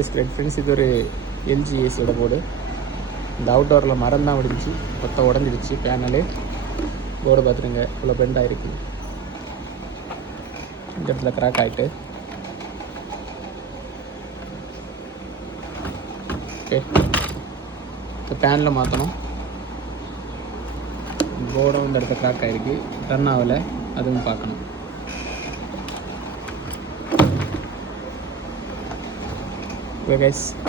Display friends. இது ஒரு LG ஏசியோட board. இந்த அவுட்டோரில் மரம் தான் விடுச்சு, மொத்தம் உடஞ்சிடுச்சு பேனலு. போர்டு பார்த்துருங்க இவ்வளோ பெண்ட் ஆகிருக்கு. இந்த இடத்துல கிராக் ஆகிட்டு. ஓகே, இப்போ பேனில் மாற்றணும். போர்டும் இந்த இடத்துல கிராக் ஆகிருக்கு, டர்ன் ஆகலை, அதுவும் பார்க்கணும். Okay guys.